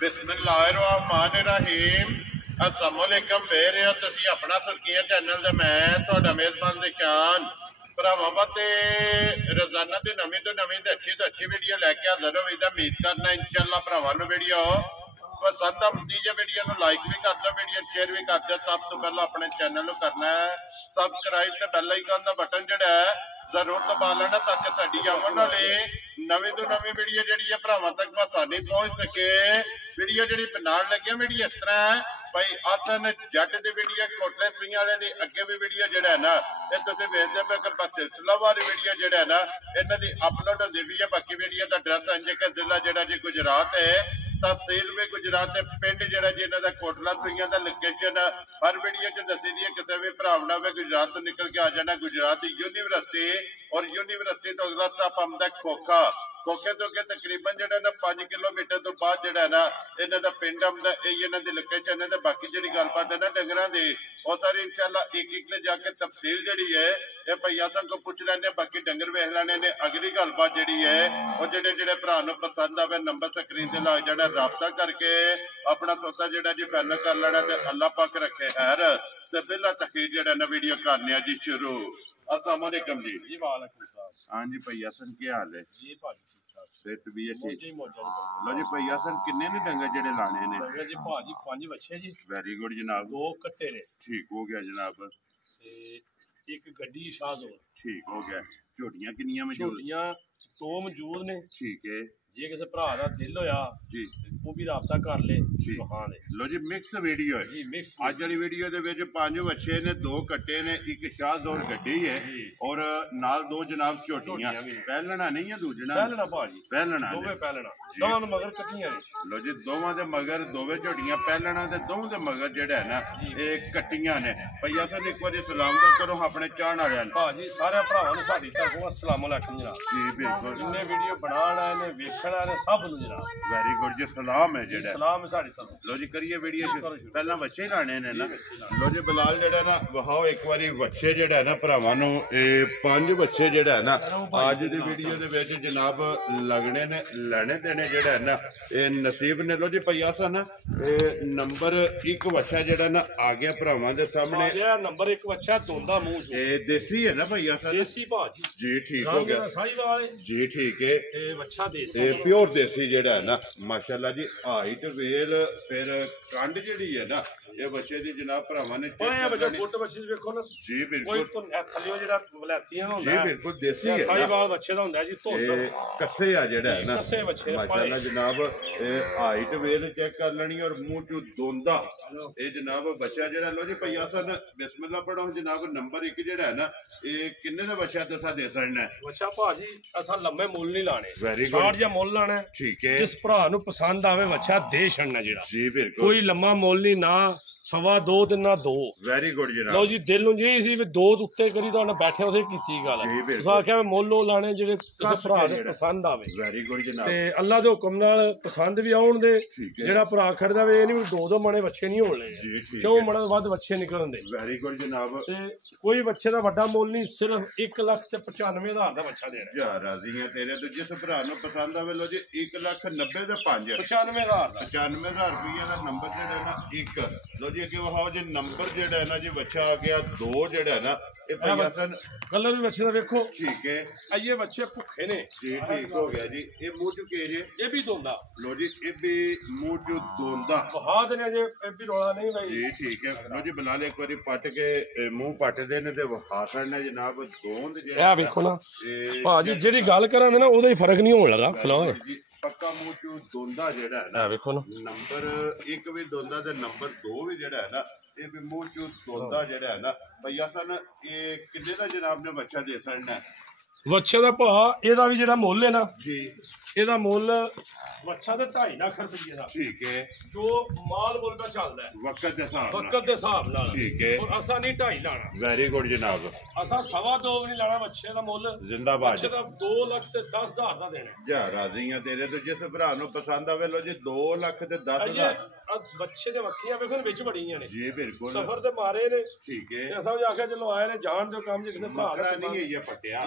बिस्मिल्लाहिर्रहमानिर्रहीम अस्सलामुअलैकुम वेर हो तुसी अपना सुर्खियां चैनल ते मैं तुहाडा मेज़बान निशान भरावां वास्ते रोजाना की नवीं तो नवीं ते अच्छी वीडियो लैके हाजिर होई दा उम्मीद करना इंशाअल्लाह भरावां नूं वीडियो पसंद आती है। वीडियो नूं लाइक भी कर दो, वीडियो शेयर भी कर दो। सब तो पहला अपने चैनल नूं करना है सबसक्राइब ते बैल आइकन दा बटन जिहड़ा है जरूर दबा लेना ताकि साडी आवन वाली नवीं तो नवीं वीडियो जिहड़ी है भरावां तक आसानी पहुंच सके। वीडियो जिहड़ी बनाउण लगे वीडियो इस तरह है भाई आसन जट दी वीडियो कोटले सिंह वाले दी अगे भी वीडियो जिहड़ा है ना ये तुसीं वेखदे पे कि बस सिलसिलावार वीडियो जिहड़ा है ना इन्हां दी अपलोड होंदी भी है। बाकी वीडियो दा एड्रैस इंज कि जिला जिहड़ा जी गुजरात है, तहसील भी गुजरात है, पिंड जिहड़ा जी इन्हां दा कोटला सिंह दा लोकेशन हर वीडियो च दसी दी है। किसी भी भरावना वे गुजरात तो निकल के आ जाना गुजरात यूनिवर्सिटी और यूनिवर्सिटी तो अगला स्टॉप आंदा खोखा। खोखे तो अगे तकरीबन जो 5 किलोमीटर तो बाद जो ना इन्हों का पिंड आंदा इन्हों की लोकेशन है। बाकी जी गलबात है ना डंगर की और सारी इंशाअल्लाह एक एक ने जाके तफसील जी है ये भैया सन को पूछ लेने। बाकी डंगर वेख लेने ने अगली गलबात जी है और जोड़े भरा पसंद आवे नंबर स्क्रीन से ला जाना राबता करके अपना सौदा जो जी फाइनल कर लेना। तो अल्लाह पाक रखे खैर तो बिला तखीर जो ना वीडियो करने जी शुरू। अस्सलाम वालेकुम जी। जी वालेकुम सलाम। हाँ जी भैया सन क्या हाल है? जी भाजी ठीक ठाक सेहत भी है ठीक। लो जी भैया सन किन्ने ने डंगर जेड़े लाने ने? डंगर जी भाजी 5 बच्चे जी। वेरी गुड जनाब। 2 कट्टे ने। ठीक हो गया जनाब। एक गड्डी शाहजोर। ठीक हो गया। झोटियां किन्नियां मौजूद? झोटियां 2 मौजूद ने। ठीक है। जे किसी भरा दा दिल होया जी वो भी राबता कर ले। हाँ लो जी मिक्स वीडियो है जी। मिक्स अज वाली वीडियो दे विच 5 बच्चे ने 2 कट्टे ने एक शाहजोर गड्डी है और नाल 2 जनाब झोटियां। पहलना नहीं है दूजना? पहलना भाजी पहलना दोवे पहलना दोवां मगर कट्टियां ने। लो जी दोवां दे मगर दोवे झोटियां पहलना ते दोवां दे मगर जेड़ा है ना ये कट्टियां ने। भैया सन एक बार सलाम दा करो अपने चाहण वालियां नूं। भाजी सारे भरावां नूं साडी तरफों अस्सलाम वालेकुम जनाब। जी बिल्कुल जिन्ने वीडियो बनाना है ने वेखना है सब नूं जनाब वेरी गुड जी सलाम है जेड़ा सलाम साडी तरफ। लो जी करिए वीडियो पहला बच्चे लाने ने ना। लो जी बिलाल जेड़ा ना वहाओ एक बारी बच्चे जेड़ा है ना भरावां नूं 5 बच्चे जेड़ा है ना अज दी वीडियो दे विच जनाब लगने ने लेने देने जेड़ा है ना ये नसीब ने। लो जी भैया सन नंबर 1 बच्चा जेड़ा ना आ गया भरावां दे सामने। नंबर 1 बच्चा दोंदा मुंह से देसी है ना भैया सन? देसी भाजी जी ठीक हो गया जी ठीक है। बच्चा देसी प्योर देसी जेड़ा है ना माशाल्लाह जी हाइट वेल फिर कंड जेड़ी है ना ये बच्चे दी जनाब भरावां ने बच्चा गुट बच्चे देखो ना जी बिल्कुल थल्लियों जेड़ा वलैतियां होंदा जी बिल्कुल देसी है साहिवाल बच्चे दा होंदा जी धुंद कस्से आ जेड़ा है ना कस्से बच्चे माशाल्लाह जनाब हाइट वेल चेक कर लेनी और मुंह चो दोंदा ये जनाब बच्चा जेड़ा। लो जी भैया सन बिस्मिल्लाह पढ़ो जनाब नंबर 1 जेड़ा है ना ये किन्ने दा बच्चा तुसा दे सकना है? बच्चा भाजी असा लंबे मुल नहीं लाने वेरी गुड या मुल लाना ठीक है। जिस भरा नूं पसंद आवे बच्चा दे छड़ना जेड़ा जी बिल्कुल कोई लम्मा मुल नहीं ना 2.25 ते ना 2। वेरी गुड जनाब। लो जी दिल नूं जी सी 2 उत्ते करी तुहाडे बैठे उसे कीती गल तुस आख्या मुल लो लाने जेड़े किसी भरा नूं पसंद आवे। वेरी गुड जनाब। ते अल्लाह दे हुक्म नाल पसंद भी आउण दे जेड़ा भरा खड़दा वे नहीं 2 मणे बच्चे नहीं होने 4 मणे वध बच्चे निकलन दे। वेरी गुड जनाब। ते कोई बच्चे दा वड्डा मुल नहीं सिर्फ 1,95,000 दा बच्चा देना यार राजी है तेरे तो जिस भरा नूं पसंद आवे। लो जी 1,90,000 दे 5 95,000 95,000 रुपया का नंबर जेड़ा ना 1। लो जी अगे वहाओ जी नंबर जेड़ा है ना जी बच्चा आ गया 2 जेड़ा है ना ये भैया सन कलर भी बच्चे दा देखो ठीक है। ये बच्चे भुखे ने जी ठीक हो गया जी। ये मुंह चो के जे ये भी दोंदा। लो जी ये भी मुंह चो दोंदा बहा देने जे ये भी रोला नहीं भाई जी ठीक है। लो जी बिलाल एक बारी पट के मुंह पट देने ते वखा करना जनाब दोंद जेड़ा ए देखो ना भाजी जेडी गल करांदे ना ओदा ही फर्क नहीं होण लगा खलाओ पक्का मुंह चो दोंदा जेड़ा है ना देखो ना नंबर 1 भी दोंदा ते नंबर 2 भी जेड़ा है ना ये भी मुंह चो दोंदा जेड़ा है ना भैया सन ये किन्ने दा जनाब ने बच्चा दे सकना है? बच्चे दा भा एदा भी जेड़ा मुल है ना जी एदा मुल बच्चा ते 2.5 लाख रुपये दा ठीक है जो माल मुल का चलदा है वक्त दे हिसाब नाल ठीक है। और असा नहीं 2.5 लाना वेरी गुड जनाब। असा 2.25 नहीं लाना बच्चे दा मुल जिंदाबाद बच्चे दा 2,10,000 दा देना जा राजी है तेरे तो जिस भरा नूं पसंद आवे। लो जी 2,10,000 बच्चे दे वक्खियां वेखो विच बड़ियां ने जी बिल्कुल सफर दे मारे ने ठीक है। असा भी आख्या चलो आए ने जान दो काम जे किसे भरा नहीं है ये पटिया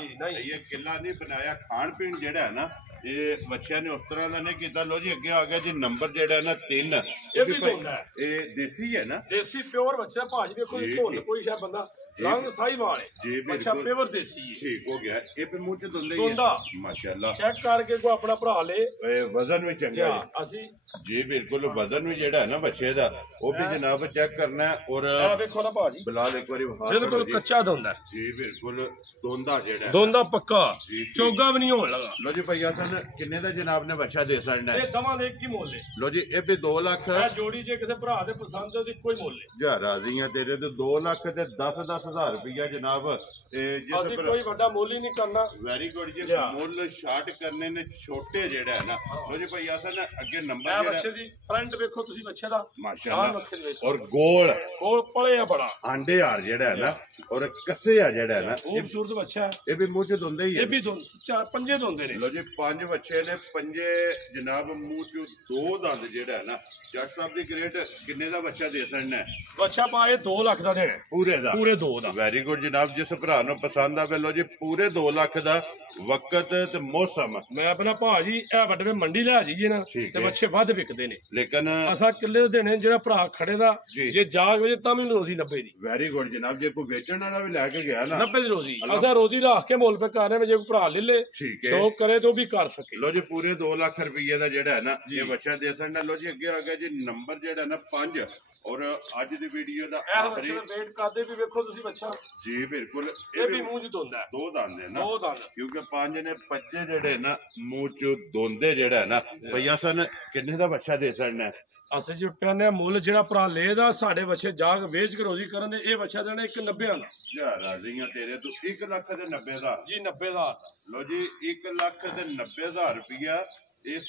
ये किला नहीं बनाया खान पीन जेड़ा है ना ਇਹ ਬੱਚਿਆਂ ਨੇ ਉਸ ਤਰ੍ਹਾਂ ਦਾ ਨਹੀਂ ਕੀਤਾ। ਲੋ ਜੀ ਅੱਗੇ ਆ ਗਿਆ ਜੀ ਨੰਬਰ ਜਿਹੜਾ ਨਾ 3। ਇਹ ਵੀ ਧੁੰਦ ਹੈ, ਇਹ ਦੇਸੀ ਹੈ ਨਾ, ਦੇਸੀ ਪਿਓਰ ਬੱਚਾ ਭਾਜੀ। ਦੇਖੋ ਇਹ ਧੁੰਦ ਕੋਈ ਸ਼ਾਇਦ ਬੰਦਾ ਰੰਗ ਸਾਈਵਾਲ ਹੈ, ਬੱਚਾ ਪਿਓਰ ਦੇਸੀ ਹੈ। ਠੀਕ ਹੋ ਗਿਆ। ਇਹ ਵੀ ਮੂੰਹ ਚ ਦੁੰਦੇ ਹੀ ਧੁੰਦਾ ਹੈ ਮਾਸ਼ਾਅੱਲਾ। ਚੈੱਕ ਕਰਕੇ ਕੋ ਆਪਣਾ ਭਰਾ ਲੇ। ਵਜ਼ਨ ਵੀ ਚੰਗਾ ਹੈ ਅਸੀਂ ਜੀ, ਬਿਲਕੁਲ। ਵਜ਼ਨ ਵੀ ਜਿਹੜਾ ਹੈ ਨਾ ਬੱਚੇ ਦਾ ਉਹ ਵੀ ਜਨਾਬ ਚੈੱਕ ਕਰਨਾ ਹੈ। ਔਰ ਆ ਵੇਖੋ ਨਾ ਭਾਜੀ, ਬਿਲਾਲ ਇੱਕ ਵਾਰੀ ਬਿਲਕੁਲ ਕੱਚਾ ਧੁੰਦਾ ਜੀ, ਬਿਲਕੁਲ ਦੋਂਦਾ ਜਿਹੜਾ ਦੋਂਦਾ ਪੱਕਾ, ਚੋਗਾ ਵੀ ਨਹੀਂ ਹੋਣ ਲੱਗਾ। ਲੋ ਜੀ ਭਈਆ ਸਨ ਕਿੰਨੇ ਦਾ ਜਨਾਬ ਨੇ ਬੱਚਾ ਦੇ ਸਕਣਾ ਹੈ? ਇਹ ਦਵਾਂ ਦੇ ਕੀ ਮੁੱਲ ਹੈ? ਲੋ ਜੀ ਇਹ ਵੀ 2 ਲੱਖ। ਇਹ ਜੋੜੀ ਜੇ ਕਿਸੇ ਭਰਾ ਦੇ ਪਸੰਦ ਹੈ ਉਹਦੀ ਕੋਈ ਮੁੱਲ ਨਹੀਂ। ਜਾ ਰਾਜ਼ੀਆਂ ਤੇਰੇ ਤੇ 2 ਲੱਖ ਤੇ 10,000 ਰੁਪਇਆ ਜਨਾਬ। ਅਸੀਂ ਕੋਈ ਵੱਡਾ ਮੁੱਲ ਹੀ ਨਹੀਂ ਕਰਨਾ। ਵੈਰੀ ਗੁੱਡ ਜੀ। ਮੁੱਲ ਸ਼ਾਰਟ ਕਰਨੇ ਨੇ ਛੋਟੇ ਜਿਹੜਾ ਹੈ ਨਾ। ਲੋ ਜੀ ਭਈਆ ਸਨ ਅੱਗੇ ਨੰਬਰ ਜਿਹੜਾ ਬੱਚੇ ਦੀ ਫਰੰਟ ਵੇਖੋ ਤੁਸੀਂ ਬੱਚੇ ਦਾ ਮਾਸ਼ਾਅੱਲਾ। ਔਰ ਗੋਲ ਪਲੇ ਆ ਬੜਾ ਆਂਡੇ ਹਾਰ ਜਿਹੜਾ ਹੈ ਨਾ, ਔਰ ਕੱਸੇ ਆ ਜਿਹੜਾ ਹੈ ਨਾ, ਖੂਬਸੂਰਤ ਬੱਚਾ ਹੈ। ਇਹ ਵੀ ਮੂੰਹ ਚ ਦੁੰਦੇ ਹੀ ਹੈ। ਇਹ ਵੀ ਚਾਰ ਪੰਜੇ ਦੁੰਦੇ ਨੇ। ਲੋ ਜੀ 5 ਬੱਚੇ ਨੇ, ਪੰਜੇ ਜਨਾਬ ਮੂੰਹ ਚ 2 ਦੰਦ ਜਿਹੜਾ ਹੈ ਨਾ। ਜੱਟ ਸਾਹਿਬ ਦੀ ਗ੍ਰੇਟ ਕਿੰਨੇ ਦਾ ਬੱਚਾ ਦੇ ਸਕਣਾ ਹੈ? ਬੱਚਾ ਪਾਏ 2 ਲੱਖ ਦਾ ਦੇਣਾ ਪੂਰੇ ਦਾ, ਪੂਰੇ 2 ਦਾ। ਵੈਰੀ ਗੁੱਡ ਜਨਾਬ। ਜਿਸ ਭਰਾ ਨੂੰ ਪਸੰਦ ਆਵੇ ਲੋ ਜੀ ਪੂਰੇ 2 ਲੱਖ ਦਾ। ਵਕਤ ਤੇ ਮੌਸਮ ਮੈਂ ਆਪਣਾ ਭਾਜੀ ਇਹ ਵੱਡੇ ਮੰਡੀ ਲੈ ਜਾਈਏ ਨਾ ਤੇ ਬੱਚੇ ਵੱਧ ਵਿਕਦੇ ਨੇ, ਲੇਕਿਨ ਅਸਾਂ ਕਿੱਲੇ ਦੇ ਦੇਣੇ। ਜਿਹੜਾ ਭਰਾ ਖੜੇ ਦਾ ਜੇ ਜਾਗ ਵਜੇ ਤਾਂ ਵੀ ਰੋਜ਼ੀ 90 ਦੀ। ਵੈਰੀ ਗੁੱਡ ਜਨਾਬ। ਜੇ ਕੋਈ ਵੇਚਣ ਵਾਲਾ ਵੀ ਲੈ ਕੇ ਗਿਆ ਨਾ 90 ਦੀ ਰੋਜ਼ੀ। ਅਸਾਂ ਰੋਜ਼ੀ ਰੱਖ ਕੇ ਮੁੱਲ ਪੇ ਕਰ ਰਹੇ। ਜੇ ਕੋਈ ਭਰਾ ਲੈ ਲੇ ਸ਼ੌਕ ਕਰੇ ਤਾਂ ਉਹ ਵੀ ਕਰ ਸਕੇ। ਲੋ ਜੀ ਪੂਰੇ 2 ਲੱਖ ਰੁਪਏ ਦਾ ਜਿਹੜਾ ਹੈ ਨਾ ਇਹ ਬੱਚਾ ਦੇ ਸਕਦਾ। ਲੋ ਜੀ ਅੱਗੇ ਆ ਗਿਆ ਜੀ ਨੰਬਰ ਜਿਹੜਾ ਨਾ 5। ਔਰ ਅੱਜ ਦੀ ਵੀਡੀਓ ਦਾ ਆਖਰੀ ਵੇਟ ਕਰਦੇ ਵੀ ਵੇਖੋ ਤੁਸੀਂ ਬੱਚਾ ਜੀ, ਬਿਲਕੁਲ। ਇਹ ਵੀ ਮੂੰਹ ਚ ਦੁੰਦਾ 2 ਦੰਦ ਨੇ ਨਾ, 2 ਦੰਦ। ਕਿਉਂਕਿ 5 ਨੇ ਬੱਚੇ ਜਿਹੜੇ ਨਾ ਮੂੰਹ ਚ ਦੁੰਦੇ ਜਿਹੜਾ ਹੈ ਨਾ। ਭਈਆ ਸਨ ਕਿੰਨੇ ਦਾ ਬੱਚਾ ਦੇ ਸਕਣਾ? ਅਸੀਂ ਜੀ ਕਹਿੰਦੇ ਮੁੱਲ ਜਿਹੜਾ ਭਰਾ ਲੈ ਦਾ ਸਾਡੇ ਬੱਚੇ ਜਾਗ ਵੇਚ ਕੇ ਰੋਜ਼ੀ ਕਰਨ ਦੇ। ਇਹ ਬੱਚਾ ਦੇਣਾ 190 ਦਾ। ਜਾ ਰਾਜ਼ੀਆਂ ਤੇਰੇ ਤੋਂ 1 ਲੱਖ ਤੇ 90 ਦਾ ਜੀ 90 ਦਾ। ਲੋ ਜੀ 1 ਲੱਖ ਤੇ 90,000 ਰੁਪਇਆ ਇਸ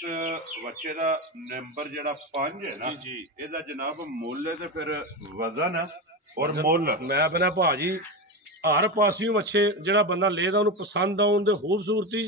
ਬੱਚੇ ਦਾ। ਨੰਬਰ ਜਿਹੜਾ 5 ਹੈ ਨਾ ਇਹਦਾ ਜਨਾਬ ਮੁੱਲ ਤੇ ਫਿਰ ਵਜ਼ਨ ਔਰ ਮੁੱਲ। ਮੈਂ ਆਪਣਾ ਭਾਜੀ ਹਰ ਪਾਸਿਓਂ ਬੱਚੇ ਜਿਹੜਾ ਬੰਦਾ ਲੈਦਾ ਉਹਨੂੰ ਪਸੰਦ ਆਉਣ ਦੇ ਖੂਬਸੂਰਤੀ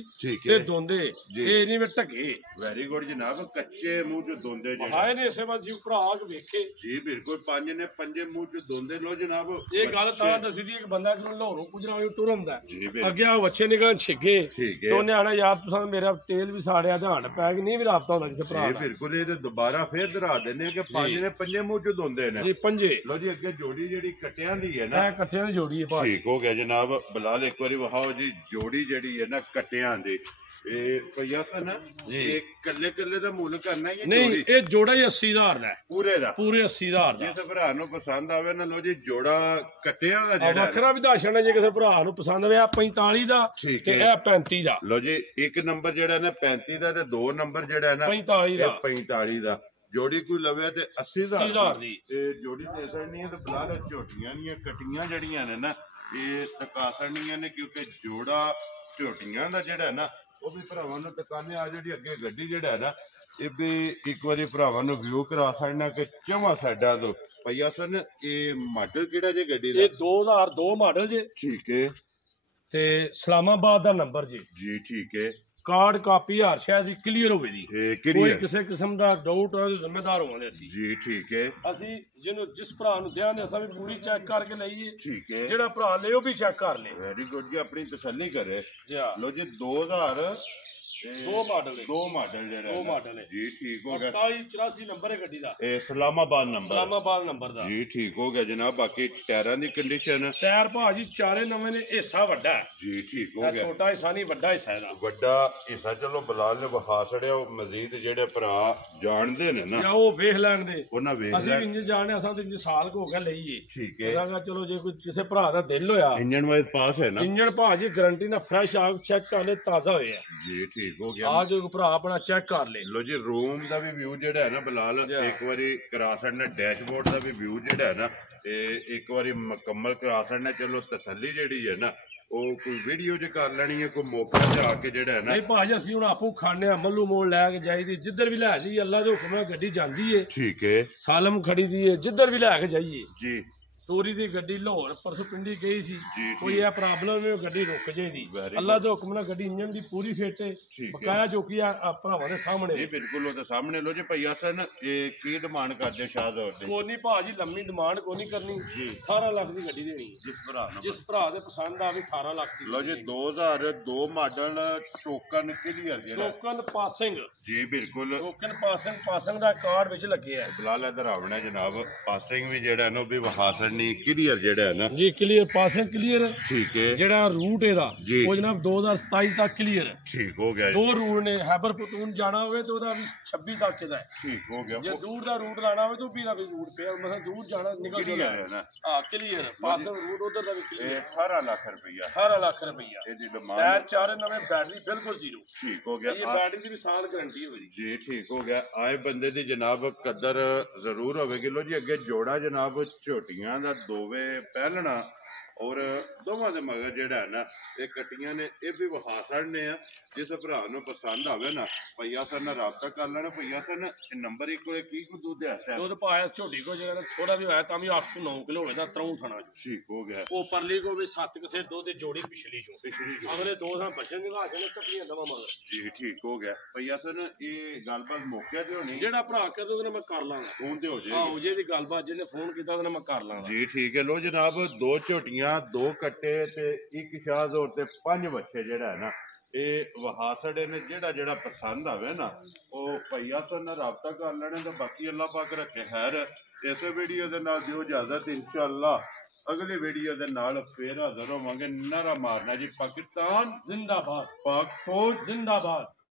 ਤੇ ਦੋਂਦੇ ਇਹ ਨਹੀਂ ਵੇ ਢਕੇ। ਵੈਰੀ ਗੁੱਡ ਜਨਾਬ। ਕੱਚੇ ਮੂੰਹ ਚ ਦੋਂਦੇ ਜਿਹੜੇ ਆਏ ਨੇ ਇਸੇ ਵਾਰ ਜੀ ਭਰਾ ਕੇ ਵੇਖੇ ਜੀ, ਬਿਲਕੁਲ। 5 ਨੇ ਪੰਜੇ ਮੂੰਹ ਚ ਦੋਂਦੇ। ਲੋ ਜਨਾਬ ਇਹ ਗੱਲ ਤਾਂ ਦੱਸੀ ਦੀ ਇੱਕ ਬੰਦਾ ਕਿ ਲਾਹੌਰੋਂ ਪੁੱਜਣਾ ਹੋਵੇ ਟੁਰ ਹੁੰਦਾ ਅੱਗੇ ਆ ਬੱਚੇ ਨਿਕਲਣ ਛਿੱਗੇ ਤੇ ਉਹਨੇ ਆਣਾ ਯਾਰ ਤੁਸੀਂ ਮੇਰਾ ਤੇਲ ਵੀ ਸਾੜਿਆ ਤੇ ਹੱਡ ਪੈ ਗਈ। ਨਹੀਂ ਵੀ ਰਾਬਤਾ ਹੁੰਦਾ ਕਿਸੇ ਭਰਾ ਦਾ। ਬਿਲਕੁਲ। ਇਹ ਤੇ ਦੁਬਾਰਾ ਫੇਰ ਦੁਹਰਾ ਦਿੰਦੇ ਕਿ 5 ਨੇ ਪੰਜੇ ਮੂੰਹ ਚ ਦੋਂਦੇ ਨੇ ਜੀ ਪੰਜੇ। ਲੋ ਜੀ ਅੱਗੇ ਜੋੜੀ ਜਿਹੜੀ ਕੱਟਿਆਂ ਦੀ ਹੈ ਨਾ, ਇਹ ਕੱਟਿਆਂ ਦੀ ਜੋੜੀ ਹੈ ਭਾਜੀ। ਠੀਕ ਹੋ ਗਿਆ ਜਨਾਬ। ਬਿਲਾਲ ਇੱਕ ਵਾਰੀ ਵਹਾਓ ਜੀ ਜੋੜੀ ਜਿਹੜੀ ਹੈ ਨਾ ਕੱਟਿਆਂ ਦੀ। ਇਹ ਭਈਆ ਸਨ ਇਹ ਕੱਲੇ ਦਾ ਮੁੱਲ ਕਰਨਾ ਹੀ ਨਹੀਂ, ਇਹ ਜੋੜਾ ਹੀ 80,000 ਦਾ ਪੂਰੇ ਦਾ। ਪੂਰੇ 80,000 ਦਾ। ਜਿਸ ਭਰਾ ਨੂੰ ਪਸੰਦ ਆਵੇ ਨਾ ਲੋ ਜੀ ਜੋੜਾ ਕੱਟਿਆਂ ਦਾ ਜਿਹੜਾ ਵੱਖਰਾ ਵੀ ਦੱਸ ਜੇ ਕਿਸੇ ਭਰਾ ਨੂੰ ਪਸੰਦ ਆਵੇ। 45 ਦਾ ਤੇ ਇਹ 35 ਦਾ। ਲੋ ਜੀ 1 ਨੰਬਰ ਜਿਹੜਾ ਨਾ 35 ਦਾ ਤੇ 2 ਨੰਬਰ ਜਿਹੜਾ ਨਾ 45 ਦਾ। 45 ਦਾ। ਜੋੜੀ ਕੋਈ ਲਵੇ ਤੇ 80,000 ਦੀ ਤੇ ਜੋੜੀ ਦੇ ਸਕਣੀ ਹੈ। ਤੇ ਬਿਲਾਲ ਝੋਟੀਆਂ ਦੀਆਂ ਕੱਟੀਆਂ ਜਿਹੜੀਆਂ ਨੇ ਨਾ ਇਹ ਟਕਾ ਸਕਣੀਆਂ ਨੇ, ਕਿਉਂਕਿ ਜੋੜਾ ਝੋਟੀਆਂ ਦਾ ਜਿਹੜਾ ਨਾ ਉਹ ਵੀ ਭਰਾਵਾਂ ਨੂੰ ਟਿਕਾਣੇ ਆ। ਜਿਹੜੀ ਅੱਗੇ ਗੱਡੀ ਜਿਹੜਾ ਹੈ ਨਾ ਇਹ ਵੀ ਇੱਕ ਵਾਰੀ ਭਰਾਵਾਂ ਨੂੰ ਵਿਊ ਕਰਾ ਸਕਣਾ ਕਿ 4 ਸਾਈਡਾਂ ਤੋਂ। ਭਈਆ ਸਨ ਇਹ ਮਾਡਲ ਕਿਹੜਾ ਜੇ ਗੱਡੀ ਦਾ? ਇਹ 2002 ਮਾਡਲ ਜੇ। ਠੀਕ ਹੈ। ਤੇ ਇਸਲਾਮਾਬਾਦ ਦਾ ਨੰਬਰ ਜੀ। ਜੀ ਠੀਕ ਹੈ। ਕਾਰਡ ਕਾਪੀ ਹਰ ਸ਼ਾਇਦ ਵੀ ਕਲੀਅਰ ਹੋਵੇ ਦੀ। ਕੋਈ ਕਿਸੇ ਕਿਸਮ ਦਾ ਡਾਊਟ ਹੋਵੇ ਤਾਂ ਜ਼ਿੰਮੇਦਾਰ ਹੋਵਾਂਗੇ ਅਸੀਂ ਜੀ। ਠੀਕ ਹੈ। ਅਸੀਂ ਜਿਹਨੂੰ ਜਿਸ ਭਰਾ ਨੂੰ ਦਿਆਂਗੇ ਅਸਾਂ ਵੀ ਪੂਰੀ ਚੈੱਕ ਕਰਕੇ ਲਈਏ। ਠੀਕ ਹੈ। ਜਿਹੜਾ ਭਰਾ ਲੇ ਉਹ ਵੀ ਚੈੱਕ ਕਰ ਲੇ। ਵੈਰੀ ਗੁੱਡ ਜੀ। ਆਪਣੀ ਤਸੱਲੀ ਕਰੇ। ਲੋ ਜੀ 2002 ਮਾਡਲ ਜਿਹੜਾ 2 ਮਾਡਲ ਹੈ ਜੀ। ਠੀਕ ਹੋ ਗਿਆ। 84 ਨੰਬਰ ਹੈ ਗੱਡੀ ਦਾ। ਇਹ ਇਸਲਾਮਾਬਾਦ ਨੰਬਰ ਦਾ ਜੀ। ਠੀਕ ਹੋ ਗਿਆ ਜਨਾਬ। ਬਾਕੀ ਟਾਇਰਾਂ ਦੀ ਕੰਡੀਸ਼ਨ ਟਾਇਰ ਭਾਜੀ ਚਾਰੇ ਨਵੇਂ ਨੇ। ਹਿੱਸਾ ਵੱਡਾ ਹੈ ਜੀ। ਠੀਕ ਹੋ ਗਿਆ। ਛੋਟਾ ਹਿੱਸਾ ਨਹੀਂ, ਵੱਡਾ ਹਿੱਸਾ ਇਹਦਾ। ਵੱਡਾ ਹਿੱਸਾ ਚਲੋ ਬਿਲਾਲ ਨੇ ਵਿਖਾ ਛੜਿਆ। ਉਹ ਮਜ਼ੀਦ ਜਿਹੜੇ ਭਰਾ ਜਾਣਦੇ ਨੇ ਨਾ ਉਹ ਵੇਖ ਲੈਣ ਦੇ। ਉਹਨਾਂ ਵੇਖ ਅਸੀਂ ਇੰਜ ਜਾਣਿਆ ਅਸਾਂ ਤੇ ਇੰਜ ਸਾਲ ਹੋ ਗਿਆ ਲਈਏ। ਠੀਕ ਹੈ। ਚਲੋ ਜੇ ਕੋਈ ਕਿਸੇ ਭਰਾ ਦਾ ਦਿਲ ਹੋਇਆ ਇੰਜਨ ਵਾਈਜ਼ ਪਾਸ ਹੈ ਨਾ। ਇੰਜਨ ਭਾਜੀ ਗਾਰੰਟੀ ਨਾਲ ਫਰੈਸ਼ ਆ ਚੈੱਕ ਕਰ ਲੈ, ਤਾਜ਼ਾ ਹੋਇਆ ਜੀ। ਠੀਕ ਹੋ ਗਿਆ। ਆ ਜੋ ਭਰਾ ਆਪਣਾ ਚੈੱਕ ਕਰ ਲੈ। ਲੋ ਜੀ ਰੂਮ ਦਾ ਵੀ ਵਿਊ ਜਿਹੜਾ ਹੈ ਨਾ ਬਿਲਾਲ ਇੱਕ ਵਾਰੀ ਕਰਾ ਛੜਨਾ। ਡੈਸ਼ਬੋਰਡ ਦਾ ਵੀ ਵਿਊ ਜਿਹੜਾ ਹੈ ਨਾ ਇਹ ਇੱਕ ਵਾਰੀ ਮੁਕੰਮਲ ਕਰਾ ਛੜਨਾ। ਚਲੋ ਤਸੱਲੀ ਜਿਹੜੀ ਹੈ ਨਾ ਉਹ ਕੋਈ ਵੀਡੀਓ ਜੇ ਕਰ ਲੈਣੀ ਹੈ, ਕੋਈ ਮੌਕਾ ਤੇ ਆ ਕੇ ਜਿਹੜਾ ਹੈ ਨਾ। ਨਹੀਂ ਭਾਜੀ ਅਸੀਂ ਹੁਣ ਆਪੂ ਖਾਣੇ ਆ ਮੱਲੂ ਮੋੜ ਲੈ ਕੇ ਜਾਈਦੀ। ਜਿੱਧਰ ਵੀ ਲੈ ਜਾਈਏ ਅੱਲਾ ਦੇ ਹੁਕਮ ਨਾਲ ਗੱਡੀ ਜਾਂਦੀ ਏ। ਠੀਕ ਹੈ। ਸਾਲਮ ਖੜੀ ਦੀ ਏ। ਜਿੱਧਰ ਵੀ ਲੈ ਕੇ ਜਾਈਏ ਜੀ ਤੋਰੀ ਦੀ ਗੱਡੀ ਲਾਹੌਰ ਪਰਸੋਂ ਪਿੰਡੀ ਗਈ ਸੀ ਕੋਈ ਇਹ ਪ੍ਰੋਬਲਮ ਹੈ ਗੱਡੀ ਰੁਕ ਜਾਏਗੀ ਅੱਲਾ ਦੇ ਹੁਕਮ ਨਾਲ ਗੱਡੀ ਇੰਜਨ ਦੀ ਪੂਰੀ ਫਿੱਟ ਹੈ ਬਕਾਇਆ ਜੋ ਕੀ ਆ ਭਰਾਵਾਂ ਦੇ ਸਾਹਮਣੇ ਜੀ ਬਿਲਕੁਲ ਉਹਦੇ ਸਾਹਮਣੇ ਲੋ ਜੀ ਭਈਆ ਸਨ ਇਹ ਕੀ ਡਿਮਾਂਡ ਕਰਦੇ ਸ਼ਾਹਜ਼ੋਰ ਦੇ ਕੋਈ ਨਹੀਂ ਭਾਜੀ ਲੰਮੀ ਡਿਮਾਂਡ ਕੋਈ ਨਹੀਂ ਕਰਨੀ 18 ਲੱਖ ਦੀ ਗੱਡੀ ਦੇਣੀ ਜਿਸ ਭਰਾ ਦੇ ਪਸੰਦ ਆਵੇ 18 ਲੱਖ ਦੀ ਲੋ ਜੀ 2002 ਮਾਡਲ ਟੋਕਨ ਕਲੀਅਰ ਜਿਹੜਾ ਟੋਕਨ ਪਾਸਿੰਗ ਜੀ ਬਿਲਕੁਲ ਟੋਕਨ ਪਾਸਿੰਗ ਦਾ ਕਾਰਡ ਵਿੱਚ ਲੱਗਿਆ ਹੈ ਫਿਲਹਾਲ ਇਧਰ ਆਵਣਾ ਜਨਾਬ ਪਾਸਿੰਗ ਵੀ ਜਿਹੜਾ ਨਾ ਵੀ ਵਿਖਾ ਸਕਣੀ ਕਲੀਅਰ ਜਿਹੜਾ ਹੈ ਨਾ ਜੀ ਕਲੀਅਰ ਪਾਸਿੰਗ ਕਲੀਅਰ ਠੀਕ ਹੈ ਜਿਹੜਾ ਰੂਟ ਇਹਦਾ ਉਹ ਜਨਾਬ 2027 ਤੱਕ ਕਲੀਅਰ ਹੈ ਠੀਕ ਹੋ ਗਿਆ ਦੋ ਰੂਟ ਨੇ ਹੈਬਰ ਪਤੂਨ ਜਾਣਾ ਹੋਵੇ ਤੇ ਉਹਦਾ ਵੀ 26 ਤੱਕ ਦਾ ਹੈ ਠੀਕ ਹੋ ਗਿਆ ਜੇ ਦੂਰ ਦਾ ਰੂਟ ਲਾਣਾ ਹੋਵੇ ਤਾਂ ਵੀ ਦਾ ਵੀ ਰੂਟ ਪਿਆ ਮਤਲਬ ਦੂਰ ਜਾਣਾ ਨਿਕਲ ਜਾਣਾ ਹਾਂ ਕਲੀਅਰ ਪਾਸਿੰਗ ਰੂਟ ਉਧਰ ਦਾ ਵੀ ਕਲੀਅਰ 18 ਲੱਖ ਰੁਪਈਆ 18 ਲੱਖ ਰੁਪਈਆ ਇਹਦੀ ਡਿਮਾਂਡ ਟਾਇਰ ਚਾਰੇ ਨਵੇਂ ਬੈਟਰੀ ਬਿਲਕੁਲ ਜ਼ੀਰੋ ਠੀਕ ਹੋ ਗਿਆ ਇਹ ਬੈਟਰੀ ਦੀ ਵੀ ਸਾਲ ਗਾਰੰਟੀ ਹੋਵੇਗੀ ਜੀ ਠੀਕ ਹੋ ਗਿਆ ਆਏ ਬੰਦੇ ਦੀ ਜਨਾਬ ਕਦਰ ਜ਼ਰੂਰ ਹੋਵੇਗੀ ਲੋ ਜੀ ਅੱਗੇ ਜੋੜਾ ਜਨਾਬ ਝੋਟੀਆਂ ਦਾ ਦੋਵੇਂ ਪਹਿਲਣਾ ਔਰ ਦੋਵਾਂ ਦੇ ਮਗਰ ਜਿਹੜਾ ਹੈ ਨਾ ਇਹ ਕੱਟੀਆਂ ਨੇ ਇਹ ਵੀ ਵਿਖਾ ਸਕਦੇ ਆ ਜਿਸ ਭਰਾ ਨੂੰ ਪਸੰਦ ਆਵੇ ਨਾ ਭਈਆ ਸਰ ਨਾਲ ਰਾਬਤਾ ਕਰ ਲੈਣਾ ਭਈਆ ਸਰ ਇਹ ਨੰਬਰ ਇੱਕ ਕੋਲੇ ਕੀ ਕੋ ਦੁੱਧ ਹੈ ਦੁੱਧ ਪਾਇਆ ਝੋਟੀ ਕੋ ਜਿਹੜਾ ਥੋੜਾ ਵੀ ਹੋਇਆ ਤਾਂ ਵੀ 8 ਤੋਂ 9 ਕਿਲੋ ਹੋਵੇ ਤਾਂ 3 ਥਣਾ ਚ ਠੀਕ ਹੋ ਗਿਆ ਉਹ ਪਰਲੀ ਕੋ ਵੀ 7 ਕਿਸੇ ਦੁੱਧ ਦੀ ਜੋੜੀ ਪਿਛਲੀ ਅਗਲੇ ਦੋ ਥਾਂ ਬਚਣ ਨਿਭਾ ਕੇ ਕੱਟੀਆਂ ਦਵਾ ਮਗਰ ਜੀ ਠੀਕ ਹੋ ਗਿਆ ਭਈਆ ਸਰ ਇਹ ਗੱਲਬਾਤ ਮੌਕੇ ਤੇ ਹੋਣੀ ਜਿਹੜਾ ਭਰਾ ਕਰਦੇ ਉਹਦੇ ਨਾਲ ਮੈਂ ਕਰ ਲਾਂਗਾ ਫੋਨ ਤੇ ਹੋ ਜਾਏਗੀ ਆਹੋ ਜੇ ਦੀ ਗੱਲਬਾਤ ਜਿਹਨੇ ਫੋਨ ਕੀਤਾ ਉਹਦੇ ਨਾਲ ਮੈਂ ਕਰ ਲਾਂਗਾ ਜੀ ਠੀਕ ਹੈ ਲੋ ਜਨਾਬ ਦੋ ਝੋਟੀਆਂ ਦੋ ਕੱਟੇ ਤੇ ਇੱਕ ਸ਼ਾਹਜ਼ੋਰ ਤੇ 5 ਬੱਚੇ ਜਿਹੜਾ ਹੈ ਨਾ ਇਹ ਵਹਾਸੜੇ ਨੇ ਜਿਹੜਾ ਪਸੰਦ ਆਵੇ ਨਾ ਉਹ ਭਈਆ ਸਰ ਨਾਲ ਰਾਬਤਾ ਕਰ ਲੈਣੇ ਤੇ ਬਾਕੀ ਅੱਲਾਹ ਪਾਕ ਰੱਖੇ ਖੈਰ ਇਸੇ ਵੀਡੀਓ ਦੇ ਨਾਲ ਦਿਓ ਇਜਾਜ਼ਤ ਇਨਸ਼ਾਅੱਲਾ ਅਗਲੀ ਵੀਡੀਓ ਦੇ ਨਾਲ ਫੇਰ ਹਾਜ਼ਰ ਹੋਵਾਂਗੇ ਨਾਰਾ ਮਾਰਨਾ ਜੀ ਪਾਕਿਸਤਾਨ ਜ਼ਿੰਦਾਬਾਦ ਪਾਕ ਫੌਜ ਜ਼ਿੰਦਾਬਾਦ